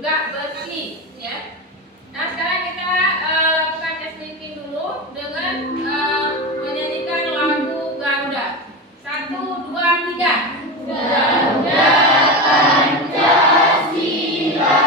juga bersih ya. Nah sekarang kita lakukan tes listening dulu dengan menyanyikan lagu Garuda. 1, 2, 3. Garuda Pancasila.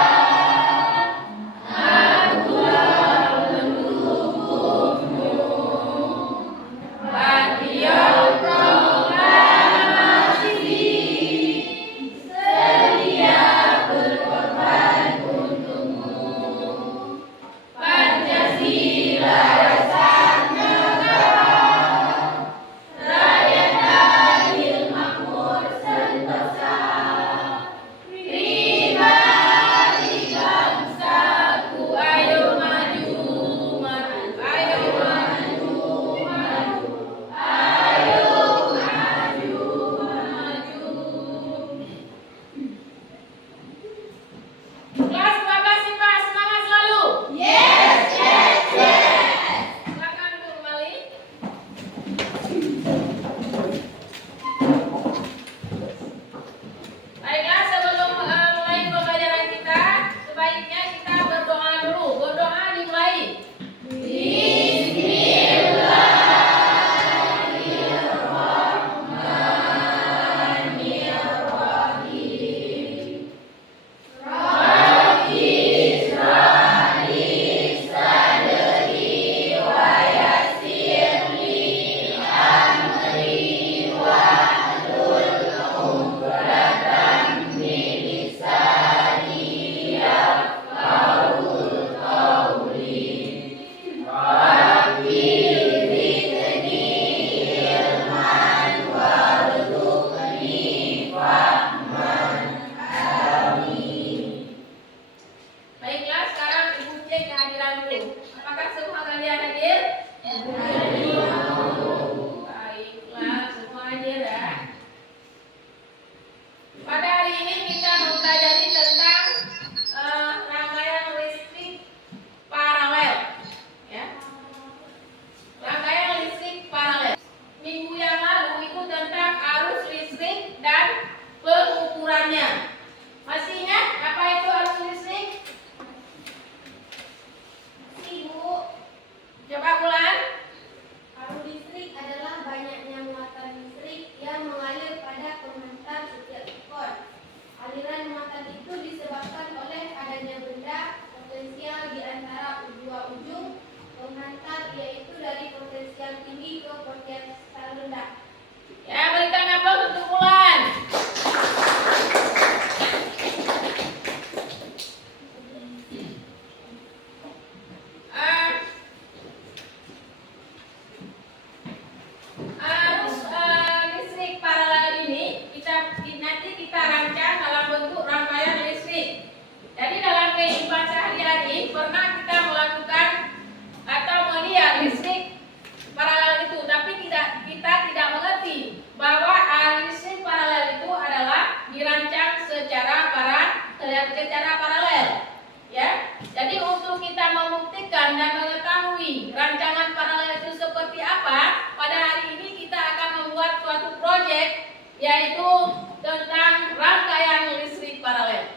Yaitu tentang rangkaian listrik paralel.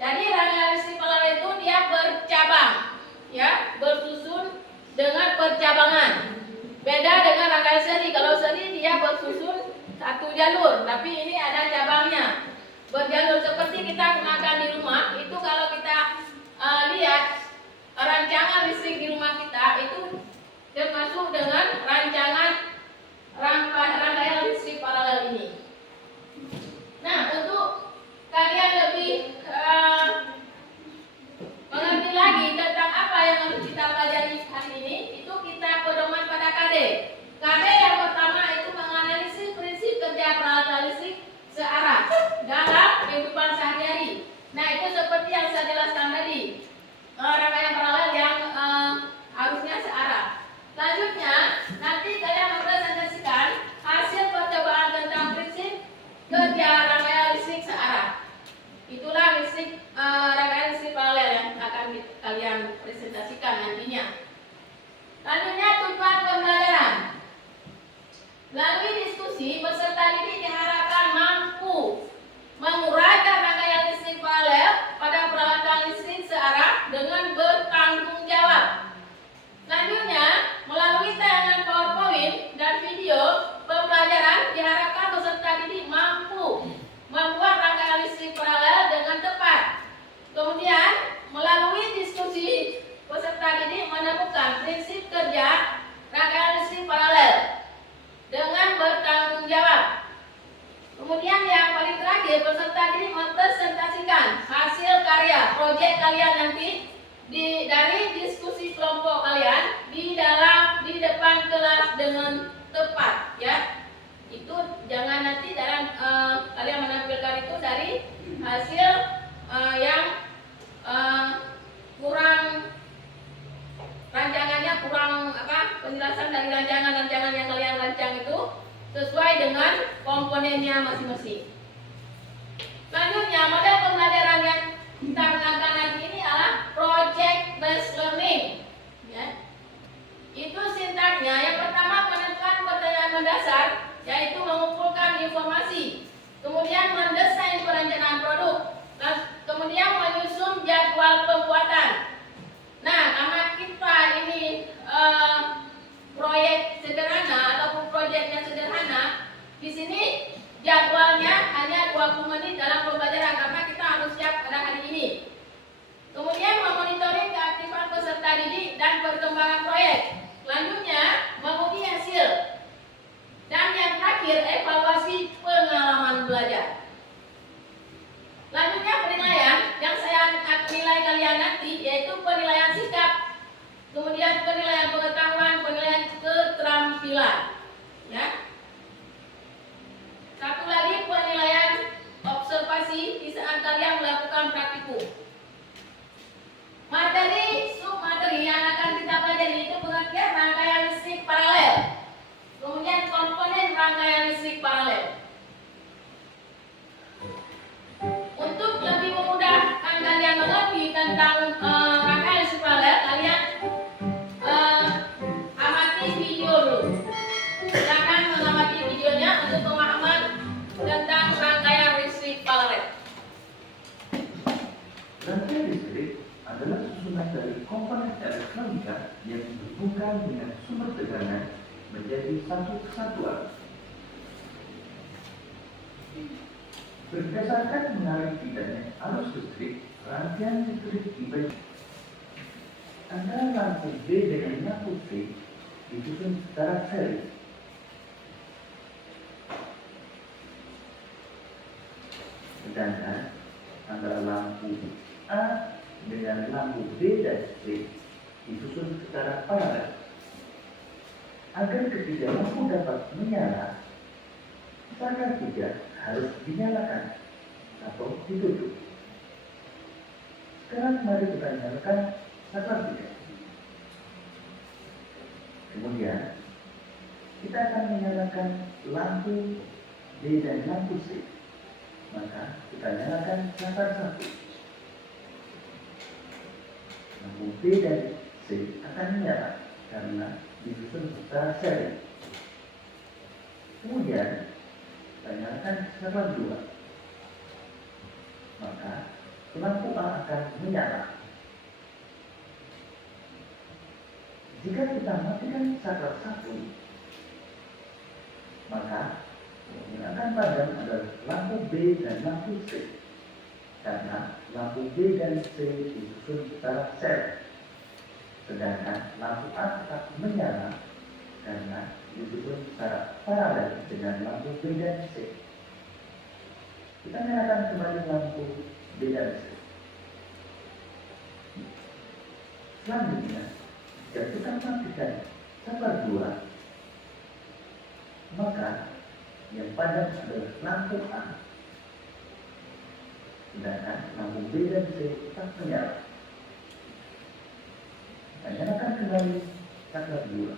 Jadi rangkaian listrik paralel itu dia bercabang, ya, bersusun dengan percabangan. Beda dengan rangkaian seri. Kalau seri dia bersusun satu jalur, tapi ini ada cabangnya. Berjalur seperti kita gunakan di rumah. Itu kalau kita lihat rancangan listrik di rumah kita itu termasuk dengan rancangan rangkaian listrik paralel ini. Nah, untuk kalian lebih mengerti lagi tentang apa yang harus kita pelajari hari ini, itu kita pedoman pada KD. KD yang pertama itu menganalisis prinsip kerja peralatan listrik searah dalam kehidupan sehari-hari. Nah, itu seperti yang saya jelaskan tadi, rangkaian paralel yang harusnya searah. Selanjutnya, nanti kalian mempresentasikan peserta didik mempresentasikan hasil karya proyek kalian nanti dari diskusi kelompok kalian di depan kelas dengan tepat, ya. Itu jangan nanti dalam kalian menampilkan itu dari hasil yang kurang, rancangannya kurang penjelasan dari rancangan yang kalian rancang itu sesuai dengan komponennya masing-masing. Selanjutnya, model pembelajaran yang kita gunakan nanti ini adalah project based learning, ya. Itu sintaknya yang pertama penentuan pertanyaan mendasar, yaitu mengumpulkan informasi, kemudian mendesain perencanaan produk, kemudian menyusun jadwal pembuatan. Nah, karena kita ini proyek sederhana ataupun proyeknya sederhana, di sini jadwalnya hanya 20 menit dalam pembelajaran karena kita harus siap pada hari ini. Kemudian memonitoring keaktifan peserta didik dan perkembangan proyek. Selanjutnya, menguji hasil. Dan yang terakhir, evaluasi pengalaman belajar. Selanjutnya penilaian yang saya nilai kalian nanti yaitu penilaian sikap, kemudian penilaian pengetahuan, penilaian keterampilan, ya. Satu lagi penilaian observasi di saat kalian melakukan praktikum. Materi submateri yang akan kita pelajari itu pengertian rangkaian listrik paralel, kemudian komponen rangkaian listrik paralel. Untuk lebih memudahkan kalian mengerti tentang rangkaian listrik paralel, kalian amati video dulu. Silakan mengamati videonya untuk pemahaman tentang rangkaian listrik paralel. Rangkaian listrik adalah susunan dari komponen elektronika yang dihubungkan dengan sumber tegangan menjadi satu kesatuan. Berdasarkan menarik pidana arus listrik, rangkaian listrik dibagi antara lampu B dengan lampu C disusun secara seri. Sedangkan antara lampu A dengan lampu B dan C disusun secara paralel. Agar ketiga lampu dapat menyala, saklar 3 harus dinyalakan atau ditutup. Sekarang mari kita nyalakan saklar 3. Kemudian kita akan menyalakan lampu B dan lampu C. Maka kita nyalakan saklar 1. Lampu B dan C akan menyala karena disusun secara seri. Kemudian kita nyalakan saklar 2. Maka lampu A akan menyala. Jika kita matikan saklar 1, maka yang akan padam adalah lampu B dan lampu C. Karena lampu B dan C disusun secara seri. Sedangkan lampu A tetap menyala karena disusun secara paralel dengan lampu B dan C. Kita nyalakan kembali lampu B dan C. Selanjutnya, jika kita matikan saklar 2, maka yang padam adalah lampu A. Sedangkan lampu B dan C tetap menyala. Kita nyalakan kembali saklar 2.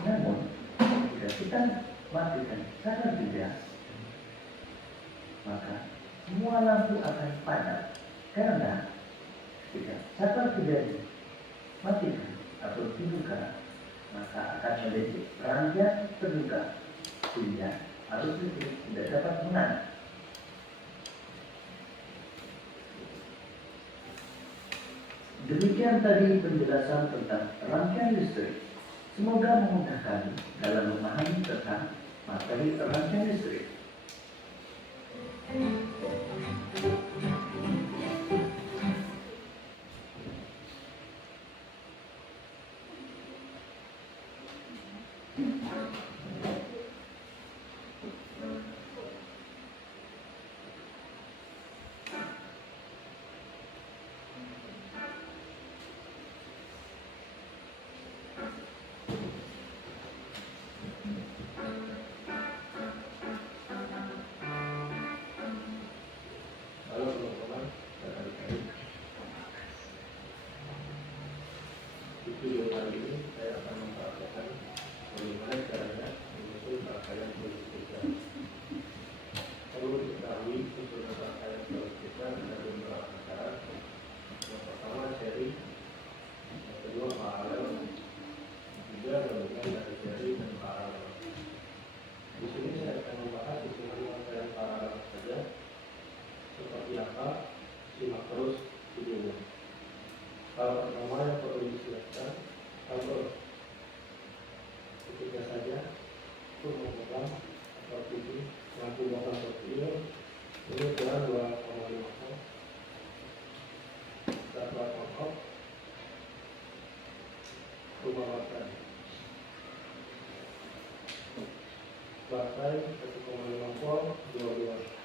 Namun, jika kita matikan saklar 3, maka semua lampu akan padam. Karena jika saklar 3 dimatikan atau dibuka, maka akan menjadi rangkaian terbuka sehingga arus listrik tidak dapat mengalir. Demikian tadi penjelasan tentang rangkaian listrik. Semoga memudahkan dalam memahami tentang materi rangkaian listrik. LCD, lampu belakang seperti ini. Ini ukuran 2,5 volt. Start button off. Rubah baterai. Baterai 1,5 volt 22.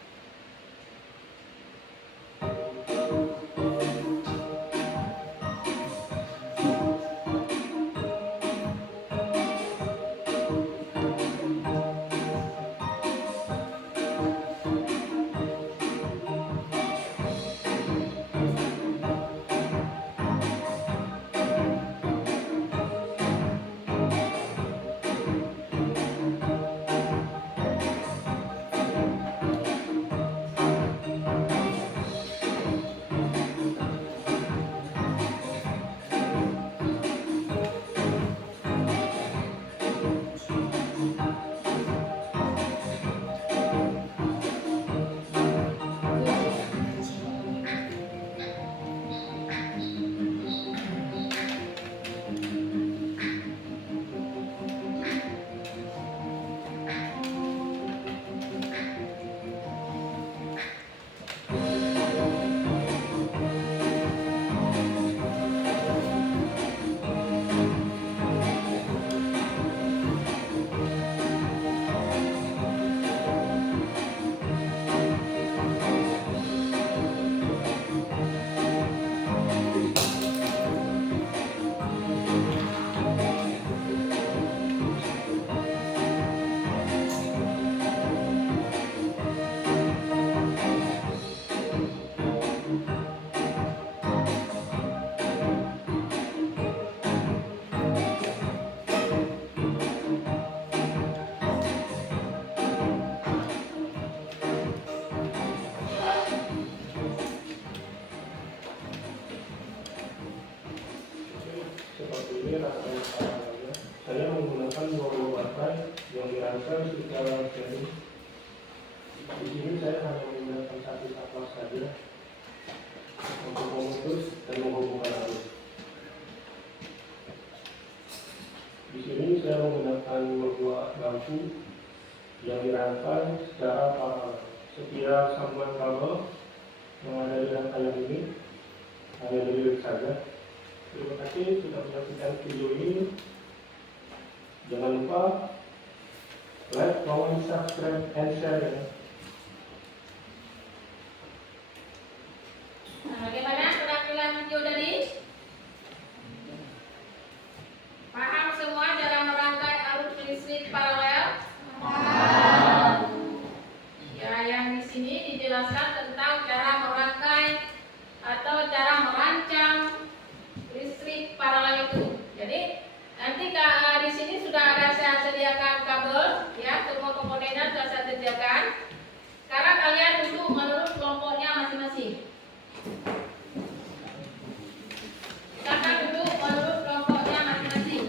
Seperti ini rangkaian paralelnya. Saya menggunakan 2 buah baterai yang dirangkai secara seri. Di sini saya hanya menggunakan satu kapal saja untuk memutus dan menghubungkan arus. Di sini saya menggunakan 2 lampu yang dirangkai secara paralel. Setiap sambungan kabel yang ada di rangkaian ini hanya dilirik saja. Terima kasih sudah menyaksikan video ini. Jangan lupa like, comment, subscribe, and share ya. Nah, bagaimana penampilan video tadi? Paham semua cara merangkai arus listrik paralel? Ya, yang di sini dijelaskan tentang cara merangkai atau cara merancang listrik paralel itu. Jadi nanti di sini sudah ada saya sediakan kabel, ya, semua komponennya sudah saya sediakan. Sekarang kalian duduk menurut kelompoknya masing-masing. Silakan duduk menurut kelompoknya masing-masing.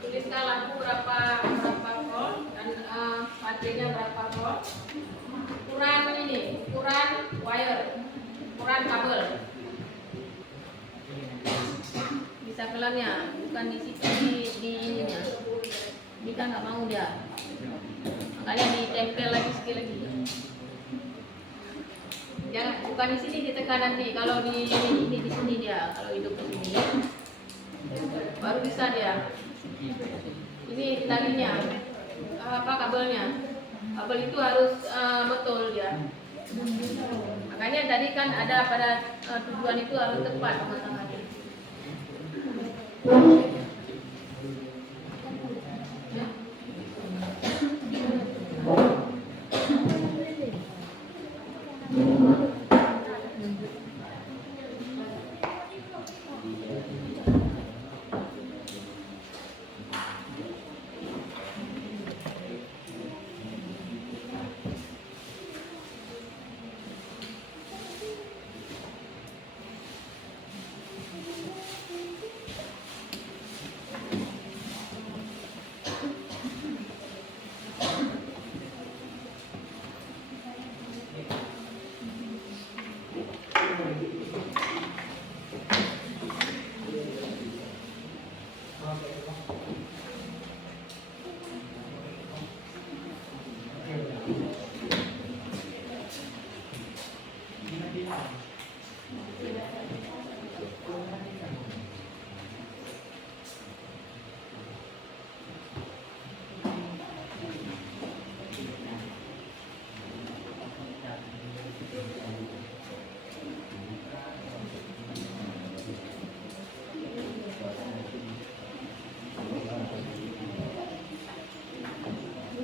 Tuliskan lampu berapa volt dan baterainya berapa volt. Ukuran ini, ukuran wire, ukuran kabel. Bisa kelarnya, bukan di situ di ininya. Kita nggak mau dia. Makanya ditempel lagi sekali lagi. Jangan, bukan di sini ditekan nanti. Kalau di ini di sini dia. Kalau hidup di sini, baru bisa dia. Ini talinya. apa kabelnya. Kabel itu harus betul ya. Makanya tadi kan ada pada tujuan itu harus tepat pemasangannya. Ya.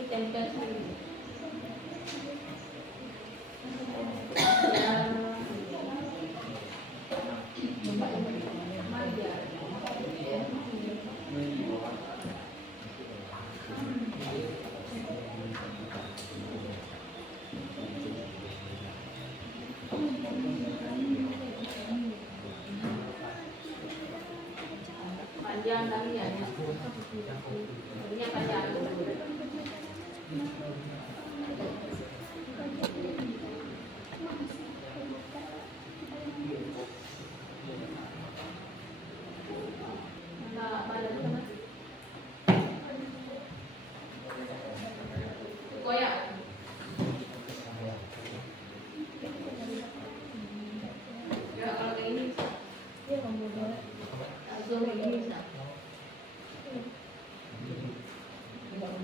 Tempel sendiri. Panjang kali ya. Ini panjang.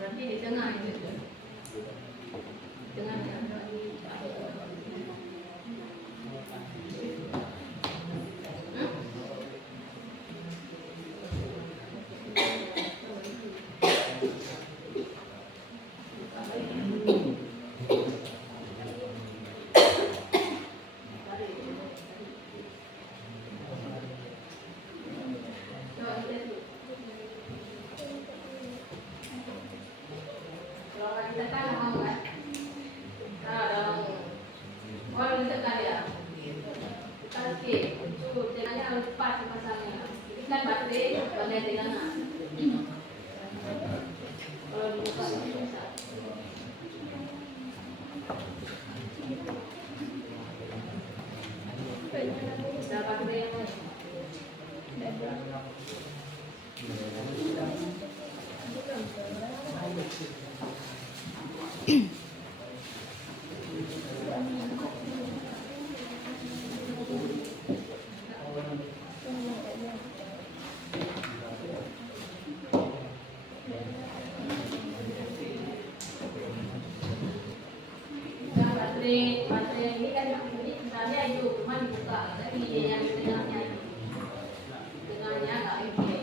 Nanti di tengah itu. Tengahnya. Baterai ini kan ini misalnya itu cuma dibuka, tapi yang di tengahnya nggak oke.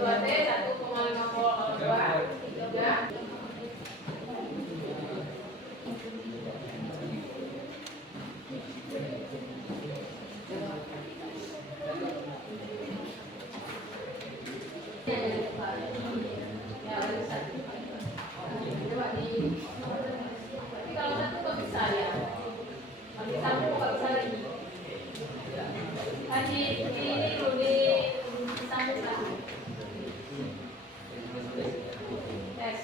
2T 1,50 3. Tapi kalau satu kok bisa ya? Kalau satu kok bisa lagi? Tadi ini Rudi sambung lagi. Tes.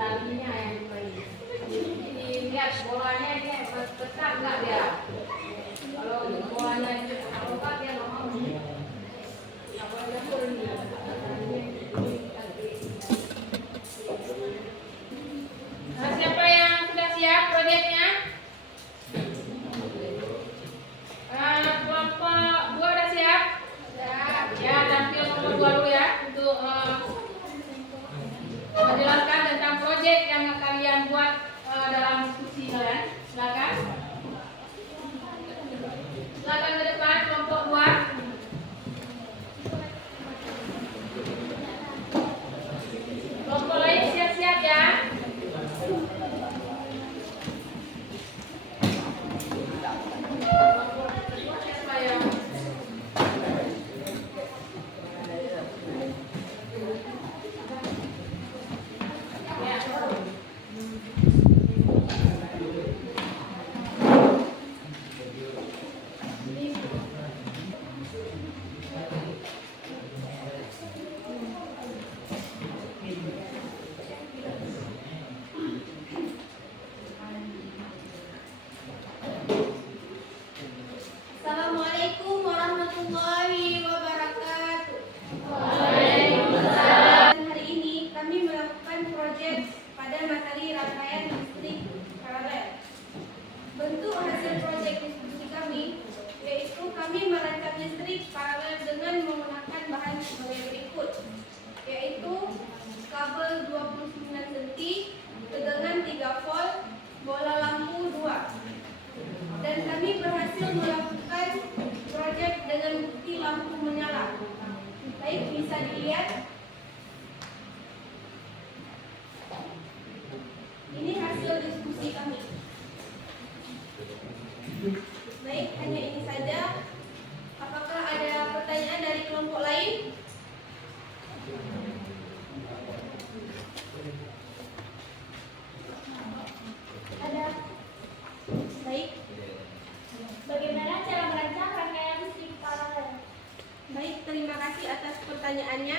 Talinya yang main. Ini lihat bolanya dia besar nggak dia? Kalau bolanya kalau nggak dia nggak mau. Nggak boleh turun. Nah, siapa yang sudah siap proyeknya? Kelompok 2 udah siap? Ya, tampil nomor 2 dulu ya untuk menjelaskan tentang proyek yang kalian buat dalam diskusi kalian. Silakan. Silakan ke depan kelompok 2. Kelompok lain siap-siap ya. Siapa yang Assalamualaikum warahmatullahi wabarakatuh. Hari ini kami melakukan proyek pada materi rangkaian listrik paralel. Bentuk hasil proyek diskusi kami yaitu kami merancang listrik paralel dengan menggunakan bahan sebagai berikut, yaitu kabel 29 cm, tegangan 3 volt, bola lampu 2. Dan kami berhasil melakukan proyek dengan bukti lampu menyala. Baik, bisa dilihat. Ini hasil diskusi kami. Baik, hanya ini saja. Apakah ada pertanyaan dari kelompok lain? Ada? Baik. Bagaimana cara merancang rangkaian listrik paralel? Baik, terima kasih atas pertanyaannya.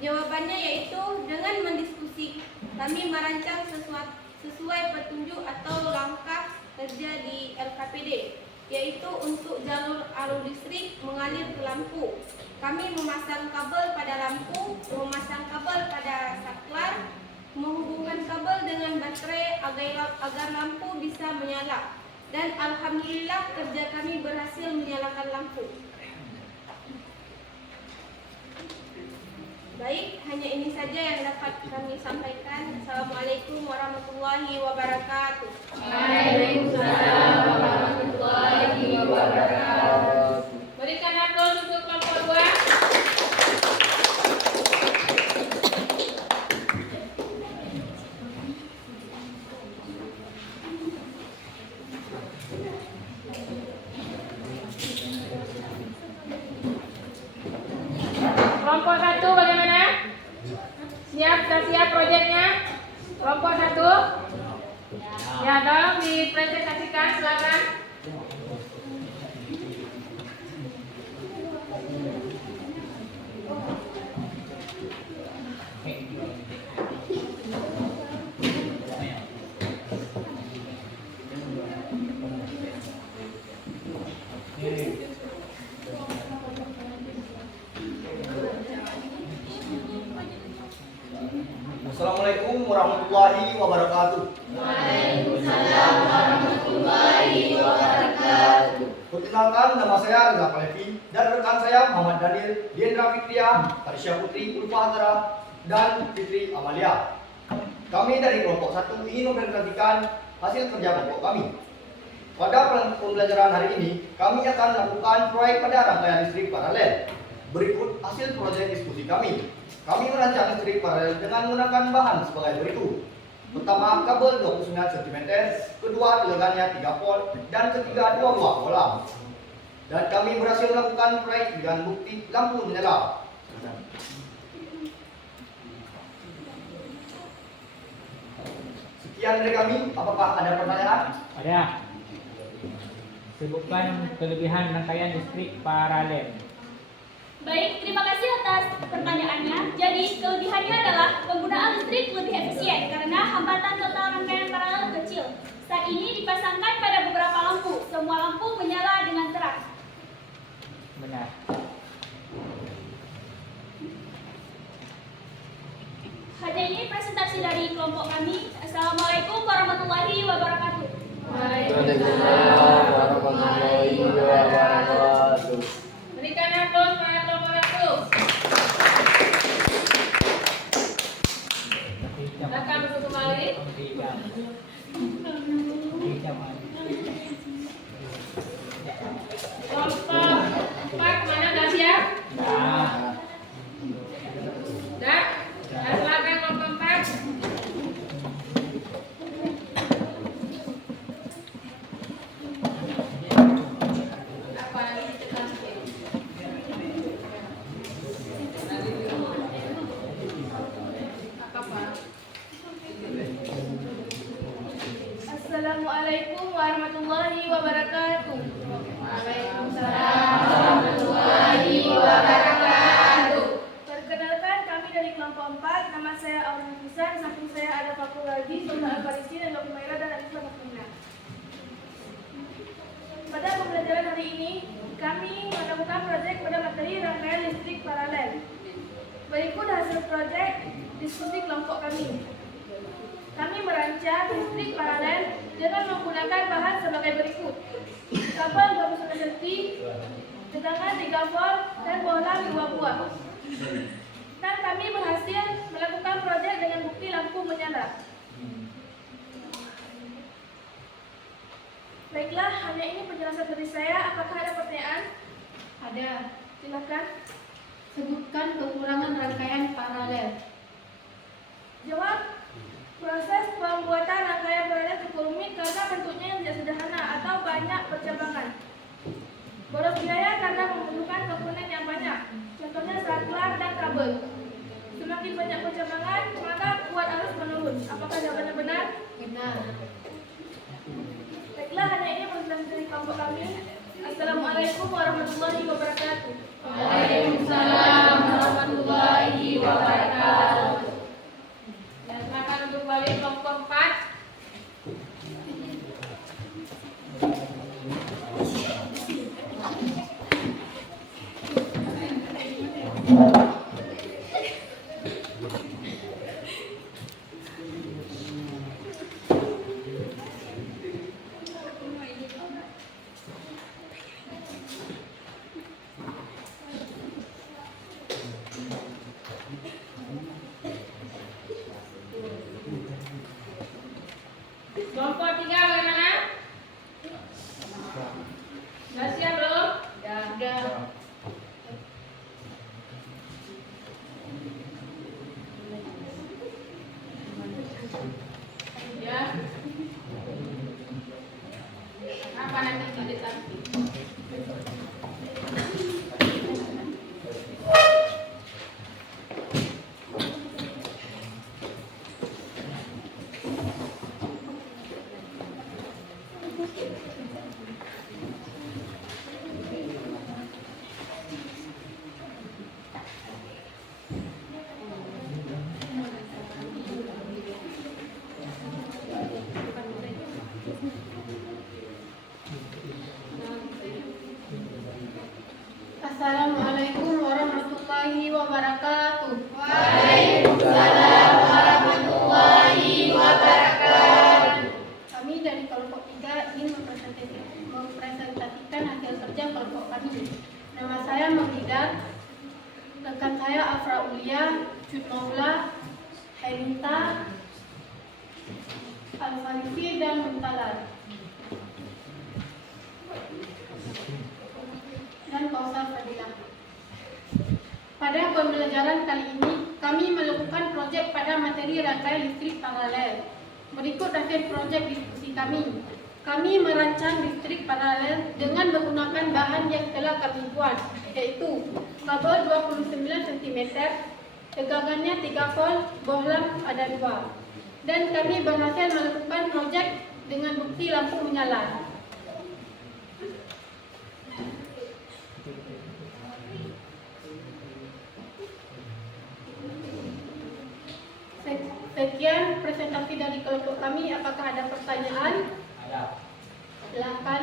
Jawabannya yaitu dengan mendiskusi. Kami merancang sesuai petunjuk atau langkah kerja di LKPD, yaitu untuk jalur arus listrik mengalir ke lampu. Kami memasang kabel pada lampu, memasang kabel pada saklar, menghubungkan kabel dengan baterai agar lampu bisa menyala. Dan alhamdulillah kerja kami berhasil menyalakan lampu. Baik, hanya ini saja yang dapat kami sampaikan. Assalamualaikum warahmatullahi wabarakatuh. Waalaikumsalam warahmatullahi wabarakatuh. Berikan aplaus untuk kelompok 2. Kelompok 1 bagaimana? Siap, sudah siap proyeknya? Kelompok 1? Ya, tolong dipresentasikan, silakan. Assalamualaikum warahmatullahi wabarakatuh. Waalaikumsalam warahmatullahi wabarakatuh. Perkenalkan, nama saya Reza Palevi dan rekan saya Muhammad Daniel, Diendra Fikriah, Tarisya Putri, Ulfa Antara dan Fitri Amalia. Kami dari kelompok 1 ingin mempresentasikan hasil kerja kelompok kami. Pada pembelajaran hari ini, kami akan melakukan proyek pada rangkaian listrik paralel. Berikut hasil proyek diskusi kami. Kami merancang listrik paralel dengan menggunakan bahan sebagai berikut. Pertama, kabel 29 cm, kedua tegangannya 3 volt, dan ketiga 2 buah kolam. Dan kami berhasil melakukan proyek dengan bukti lampu menyala. Sekian dari kami, apakah ada pertanyaan? Ada. Sebutkan kelebihan rangkaian listrik paralel. Baik, terima kasih atas pertanyaannya. Jadi, kelebihannya adalah penggunaan listrik lebih efisien karena hambatan total rangkaian paralel kecil. Saat ini dipasangkan pada beberapa lampu. Semua lampu menyala dengan terang. Benar. Hanya ini presentasi dari kelompok kami. Assalamualaikum warahmatullahi wabarakatuh. Waalaikumsalam warahmatullahi wabarakatuh. Berikan aplaus pada kelompok 1. Silakan duduk kembali. Kelompok 4 mana Gasya? Dah. Dan silakan kelompok 4. Apa nanti kita apa Pak? Assalamualaikum warahmatullahi wabarakatuh. Waalaikumsalam warahmatullahi wabarakatuh. Perkenalkan, kami dari kelompok 4. Nama saya Aurel Pisan, samping saya ada Fakul Raji, Sultan Al-Farisi, dan Dr. Maira dan Alisa Mafina. Pada pembelajaran hari ini, kami melakukan proyek pada materi rangkaian listrik paralel. Berikut hasil proyek diskusi kelompok kami. Kami merancang listrik paralel dengan menggunakan bahan sebagai berikut: kabel 29 cm, tegangan 3 volt, dan bohlam 2 buah. Dan kami berhasil melakukan proyek dengan bukti lampu menyala. Baiklah, hanya ini penjelasan dari saya. Apakah ada pertanyaan? Ada. Silakan. Sebutkan kekurangan rangkaian paralel. Jawab. Proses pembuatan rangkaian paralel cukup rumit karena bentuknya yang tidak sederhana atau banyak percabangan. Boros biaya karena memerlukan komponen yang banyak. Contohnya saklar dan kabel. Semakin banyak percabangan, maka kuat arus menurun. Apakah jawabannya benar? Benar. Baiklah, hanya ini penjelasan dari kelompok kami. Assalamualaikum warahmatullahi wabarakatuh. Waalaikumsalam warahmatullahi wabarakatuh. Dan silakan untuk balik kelompok 4. Kelompok 3 bagaimana? Sudah siap belum? Sudah. Ya. Apa nanti kita Assalamualaikum warahmatullahi wabarakatuh. Waalaikumsalam warahmatullahi wabarakatuh. Kami dari kelompok 3 ingin mempresentasikan hasil kerja kelompok kami. Nama saya Menghidat, rekan saya Afra Ulia, Cut Maula, Helita, Al-Farisi, dan Muntalal. Dan Kausar Fadilah. Pada pembelajaran kali ini, kami melakukan proyek pada materi rangkaian listrik paralel. Berikut hasil proyek diskusi kami. Kami merancang listrik paralel dengan menggunakan bahan yang telah kami buat, yaitu kabel 29 cm, tegangannya 3 volt, bohlam ada 2. Dan kami berhasil melakukan proyek dengan bukti lampu menyala. Sekian presentasi dari kelompok kami. Apakah ada pertanyaan? Ada. Silakan.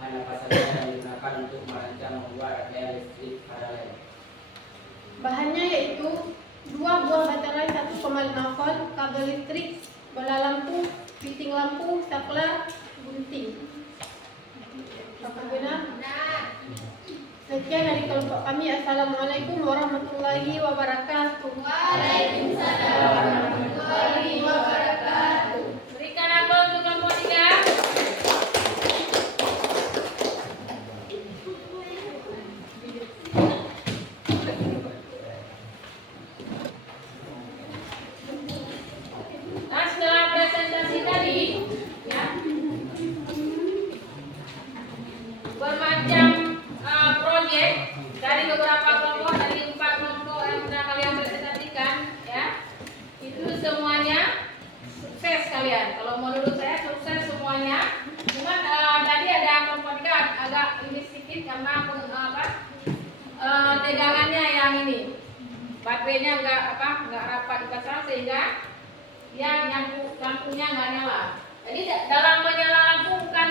Mana pasal yang digunakan untuk merancang membuat rangkaian listrik paralel? Bahannya yaitu 2 buah baterai 1,5 volt, kabel listrik, bola lampu, fitting lampu, saklar, gunting. Apakah benar? Sekian dari kelompok kami. Assalamualaikum warahmatullahi wabarakatuh. Waalaikumsalam warahmatullahi wabarakatuh. Berikan aplaus untuk kelompok 3. Nah, setelah presentasi tadi, ya, bermacam proyek dari beberapa kelompok, dari 4 kelompok yang sudah kalian presentasikan, ya, itu semuanya sukses kalian. Kalau menurut saya sukses semuanya. Cuman tadi ada kelompok 3 agak ini sedikit karena tegangannya yang ini, baterainya nggak rapat dipasang sehingga dia lampunya nggak nyala. Jadi dalam menyala lampu bukan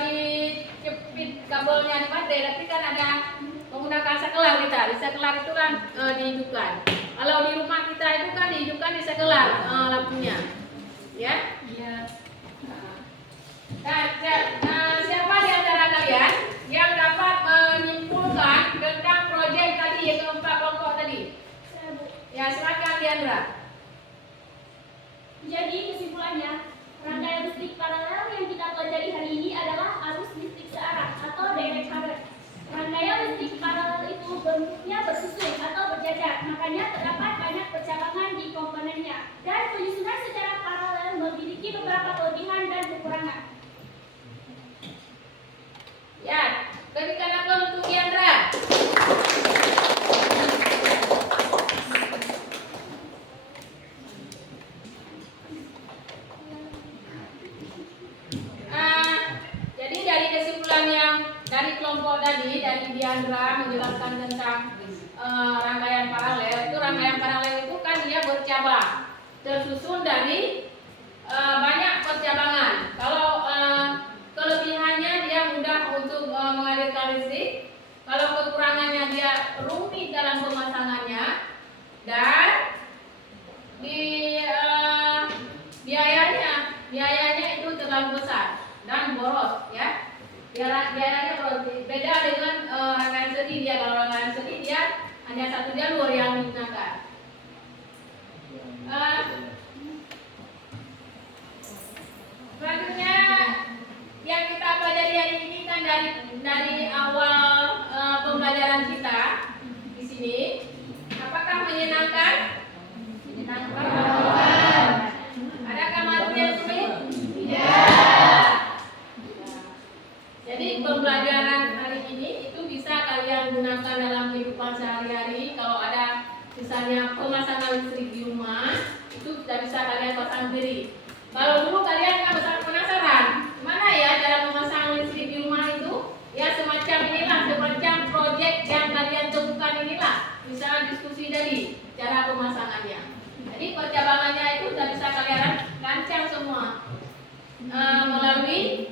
dijepit kabelnya di baterai, tapi kan ada menggunakan saklar kita. Di saklar itu kan dihidupkan. Kalau di rumah kita itu kan dihidupkan di saklar lampunya, ya. Iya. Nah, siapa di antara kalian yang dapat menyimpulkan tentang proyek tadi yang keempat kelompok tadi? Ya, silakan Diandra. Jadi kesimpulannya, rangkaian listrik paralel yang kita pelajari hari ini adalah arus listrik searah atau direct current. Rangkaian listrik paralel itu bentuknya bersusun atau berjajar, makanya terdapat banyak percabangan di komponennya. Dan penyusunan secara paralel memiliki beberapa kelebihan dan kekurangan. Ya, berikan aplaus untuk Diandra. Jadi dari kesimpulan yang dari kelompok tadi, dari Diandra menjelaskan tentang rangkaian paralel. Itu rangkaian paralel itu kan dia bercabang, tersusun dari banyak percabangan. Kalau kelebihannya dia mudah untuk mengalirkan listrik. Kalau kekurangannya dia rumit dalam pemasangannya dan di biayanya itu terlalu besar dan boros, ya. Biayanya boros. Beda dengan rangkaian sedi dia. Kalau rangkaian sedi dia hanya 1 jalur yang digunakan. Selanjutnya yang kita pelajari hari ini kan dari awal pembelajaran kita di sini. Apakah menyenangkan? Menyenangkan. Adakah material sulit? Tidak. Jadi pembelajaran hari ini itu bisa kalian gunakan dalam kehidupan sehari-hari. Kalau ada misalnya pemasangan listrik di rumah, itu sudah bisa kalian pasang sendiri. Kalau dulu kalian kan penasaran, gimana ya cara memasang listrik di rumah itu? Ya semacam inilah, semacam proyek yang kalian temukan inilah. Misalnya diskusi tadi, cara pemasangannya. Jadi percabangannya itu sudah bisa kalian rancang semua melalui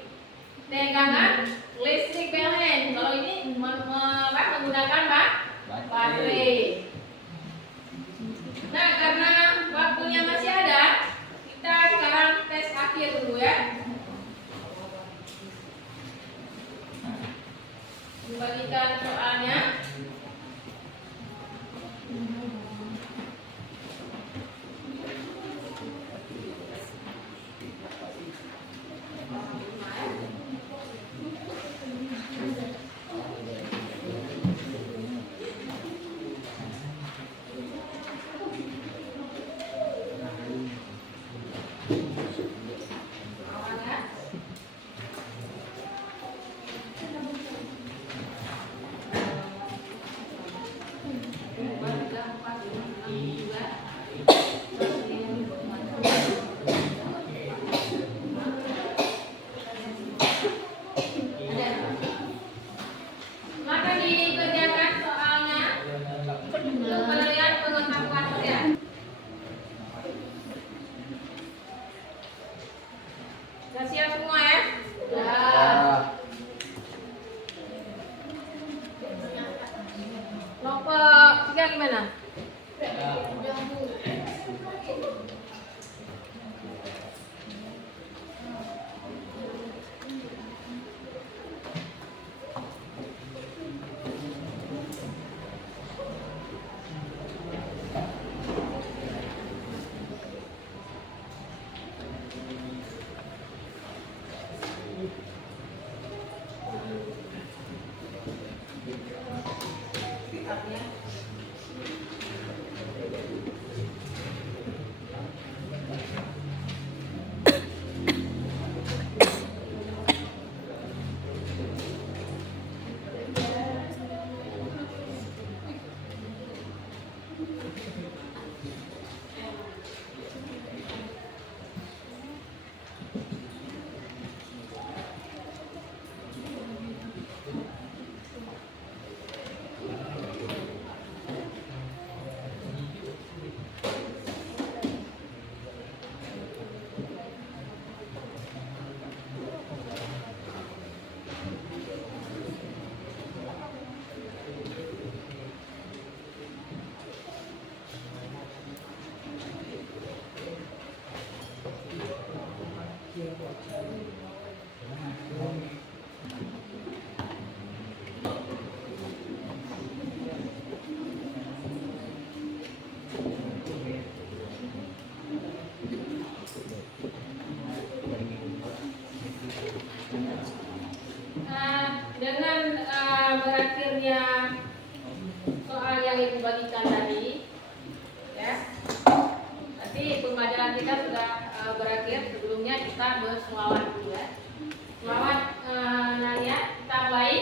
tegangan listrik PLN. Kalau ini menggunakan baterai. Nah, karena waktunya masih ada, kita sekarang tes akhir dulu ya. Membagikan soalnya. Sudah siap semua ya? Kelompok 3 gimana? Dengan berakhirnya soal yang ibu bagikan tadi, ya, nanti pembelajaran kita sudah berakhir. Sebelumnya kita berselawat dulu ya. Selawat Nadia, kita mulai.